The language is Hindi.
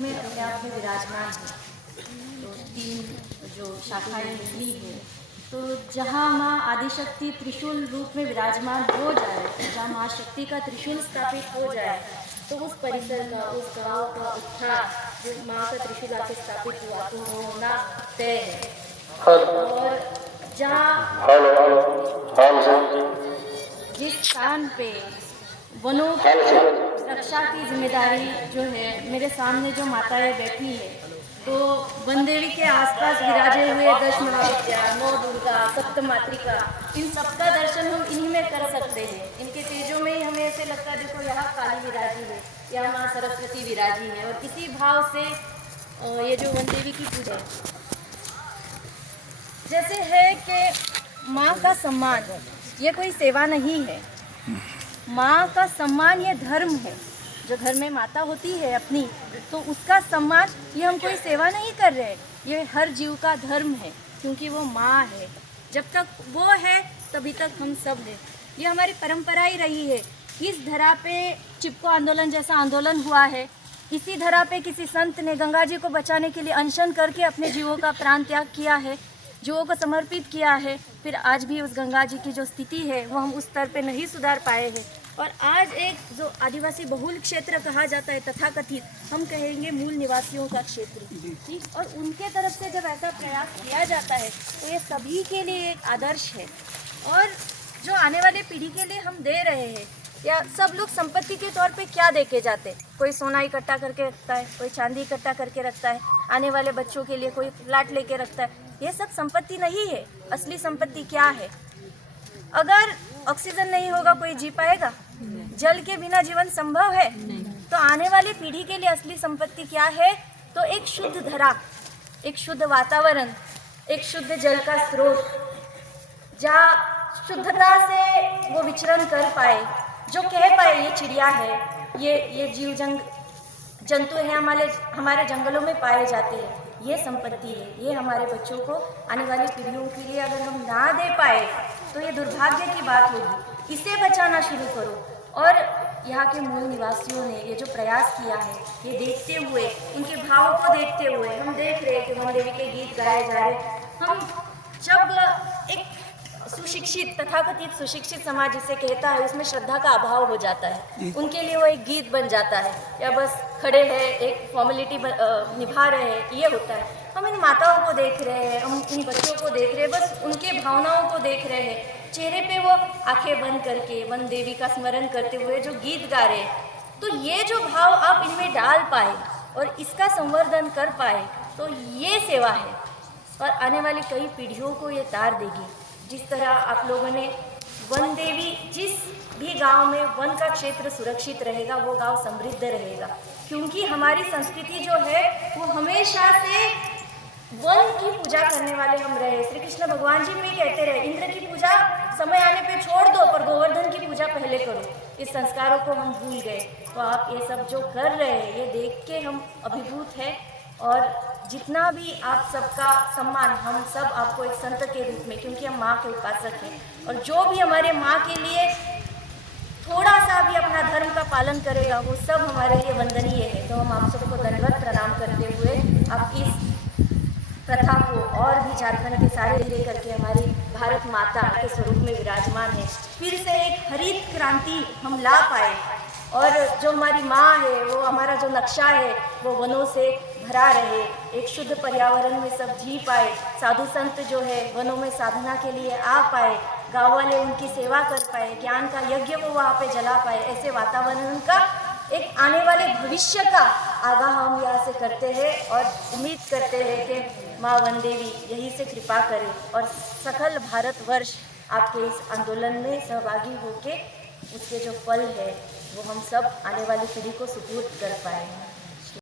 में अपने आप में विराजमान है। तो 3 जो शाखाएं निकली है, तो जहाँ माँ आदिशक्ति त्रिशूल रूप में विराजमान हो जाए, जहाँ माँ शक्ति का त्रिशूल स्थापित हो जाए, तो उस परिसर का, उस गांव का उद्धार, जो माँ का त्रिशूल आके स्थापित हुआ, तो होना तय है। और जहाँ जिस स्थान पे वनों की रक्षा की जिम्मेदारी जो है, मेरे सामने जो माताएं बैठी है, तो वन देवी के आसपास विराजे हुए 10 महाविद्या, 9 दुर्गा, सप्तमातृका, इन सबका दर्शन हम इन्हीं में कर सकते हैं। इनके तेजों में ही हमें ऐसे लगता है, देखो यहाँ काली विराजी है, यहाँ माँ सरस्वती विराजी है। और इसी भाव से ये जो वन देवी की पूजा है, जैसे है कि माँ का सम्मान ये कोई सेवा नहीं है। माँ का सम्मान ये धर्म है। जो घर में माता होती है अपनी, तो उसका सम्मान ये हम कोई सेवा नहीं कर रहे, ये हर जीव का धर्म है, क्योंकि वो माँ है। जब तक वो है तभी तक हम सब हैं। ये हमारी परंपरा ही रही है। इस धरा पे चिपको आंदोलन जैसा आंदोलन हुआ है। इसी धरा पे किसी संत ने गंगा जी को बचाने के लिए अनशन करके अपने जीवों का प्राण त्याग किया है, जीवों को समर्पित किया है। फिर आज भी उस गंगा जी की जो स्थिति है वो हम उस स्तर पे नहीं सुधार पाए हैं। और आज एक जो आदिवासी बहुल क्षेत्र कहा जाता है, तथाकथित हम कहेंगे मूल निवासियों का क्षेत्र, और उनके तरफ से जब ऐसा प्रयास किया जाता है तो ये सभी के लिए एक आदर्श है। और जो आने वाले पीढ़ी के लिए हम दे रहे हैं, या सब लोग संपत्ति के तौर पे क्या दे के जाते, कोई सोना इकट्ठा करके रखता है, कोई चांदी इकट्ठा करके रखता है, आने वाले बच्चों के लिए कोई फ्लैट लेके रखता है। ये सब संपत्ति नहीं है। असली संपत्ति क्या है? अगर ऑक्सीजन नहीं होगा कोई जी पाएगा? जल के बिना जीवन संभव है? तो आने वाली पीढ़ी के लिए असली संपत्ति क्या है? तो एक शुद्ध धरा, एक शुद्ध वातावरण, एक शुद्ध जल का स्रोत, जहाँ शुद्धता से वो विचरण कर पाए, जो कह पाए ये चिड़िया है, ये जीव जंतु है, हमारे जंगलों में पाए जाते हैं, ये संपत्ति है। ये हमारे बच्चों को, आने वाली पीढ़ियों के लिए अगर हम ना दे पाए तो ये दुर्भाग्य की बात होगी। इसे बचाना शुरू करो। और यहाँ के मूल निवासियों ने ये जो प्रयास किया है, ये देखते हुए, उनके भावों को देखते हुए, हम देख रहे हैं कि वन देवी के गीत गाए जा रहे। हम जब एक सुशिक्षित, तथाकथित सुशिक्षित समाज जिसे कहता है, उसमें श्रद्धा का अभाव हो जाता है। उनके लिए वो एक गीत बन जाता है, या बस खड़े हैं, एक फॉर्मेलिटी निभा रहे हैं, ये होता है। हम इन माताओं को देख रहे हैं, हम इन बच्चों को देख रहे हैं, बस उनके भावनाओं को देख रहे हैं, चेहरे पे वो आंखें बंद करके वन देवी का स्मरण करते हुए जो गीत गा रहे हैं। तो ये जो भाव आप इनमें डाल पाए और इसका संवर्धन कर पाए, तो ये सेवा है, और आने वाली कई पीढ़ियों को ये तार देगी। जिस तरह आप लोगों ने वन देवी, जिस भी गांव में वन का क्षेत्र सुरक्षित रहेगा, वो गांव समृद्ध रहेगा, क्योंकि हमारी संस्कृति जो है वो हमेशा से वन की पूजा करने वाले हम रहे। श्री कृष्ण भगवान जी भी कहते रहे, इंद्र की पूजा समय आने पे छोड़ दो, पर गोवर्धन की पूजा पहले करो। इस संस्कारों को हम भूल गए। तो आप ये सब जो कर रहे हैं, ये देख के हम अभिभूत हैं। और जितना भी आप सबका सम्मान, हम सब आपको एक संत के रूप में, क्योंकि हम माँ के उपासक हैं, और जो भी हमारे माँ के लिए थोड़ा सा भी अपना धर्म का पालन करेगा, वो सब हमारे लिए वंदनीय है। तो हम आप सबको दंडवत प्रणाम करते हुए आप इस प्रथा को और भी झारखंड के सारे जिले करके हमारी भारत माता के स्वरूप में विराजमान है, फिर से एक हरित क्रांति हम ला पाए। और जो हमारी माँ है, वो हमारा जो नक्शा है, वो वनों से भरा रहे, एक शुद्ध पर्यावरण में सब जी पाए, साधु संत जो है वनों में साधना के लिए आ पाए, गाँव वाले उनकी सेवा कर पाए, ज्ञान का यज्ञ वो वहाँ पे जला पाए। ऐसे वातावरण का एक आने वाले भविष्य का आगाह हम यहाँ से करते हैं, और उम्मीद करते हैं कि माँ वन देवी यहीं से कृपा करे और सकल भारतवर्ष आपके इस आंदोलन में सहभागी होके उसके जो फल है वो हम सब आने वाली पीढ़ी को सुपुर्द कर पाए।